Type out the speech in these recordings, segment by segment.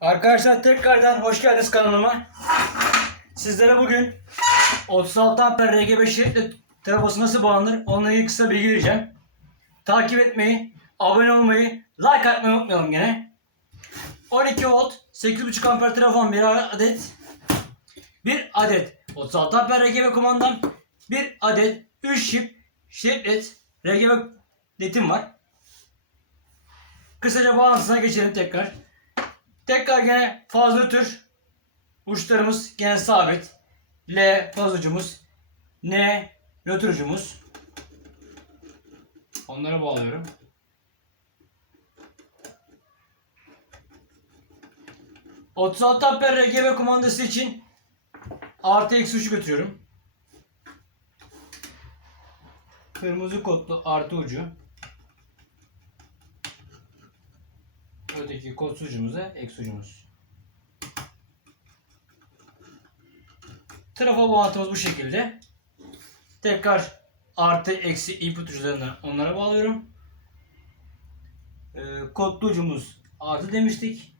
Arkadaşlar tekrardan hoş geldiniz kanalıma. Sizlere bugün 36 amper RGB şeritli trafosu nasıl bağlanır onunla ilgili kısa bilgi vereceğim. Takip etmeyi, abone olmayı, like atmayı unutmayalım gene. 12 volt 8.5 amper trafon bir adet. Bir adet 36 amper RGB kumandam. Bir adet 3 çift şerit RGB ledim var. Kısaca bağlantısına geçelim tekrar. Tekrar gene fazla tür. Uçlarımız gene sabit. L faz ucumuz. N nötr ucumuz. Onlara bağlıyorum. ...36 amper RGB kumandası için... ...artı eksi ucu götürüyorum. Kırmızı kodlu artı ucu. Öteki kod ucumuza eksi ucumuz. Trafo bağlantımız bu şekilde. Tekrar artı eksi input uçlarını onlara bağlıyorum. Ee, kodlu ucumuz artı demiştik.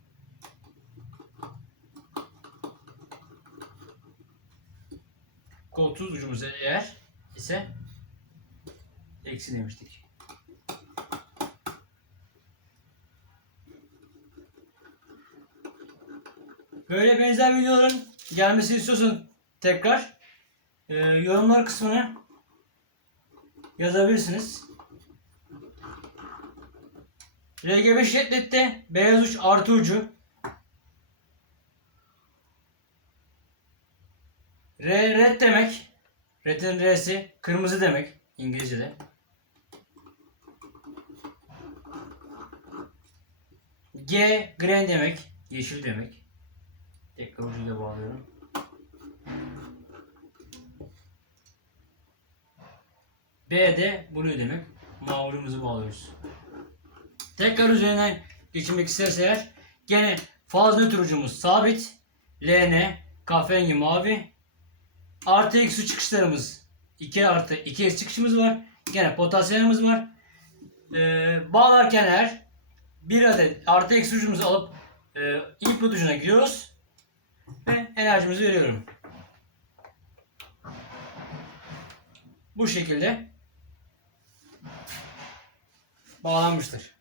Kodsuz ucumuz eğer ise eksi demiştik. Böyle benzer videoların gelmesini istiyorsan tekrar e, yorumlar kısmına yazabilirsiniz. RGB şiddette beyaz uç artı ucu R red demek. Red'in R'si kırmızı demek İngilizce'de. G green demek. Yeşil demek. Tekrar ucuyla bağlıyorum. B de blue demek. Mavimizi bağlıyoruz. Tekrar üzerinden geçirmek isterse eğer gene faz nötr ucumuz sabit. LN kahverengi mavi. Artı eksi çıkışlarımız 2 artı 2 eksi çıkışımız var. Gene potansiyelimiz var. Ee, bağlarken eğer bir adet artı eksi ucumuzu alıp e, input ucuna gidiyoruz ve enerjimizi veriyorum. Bu şekilde bağlanmıştır.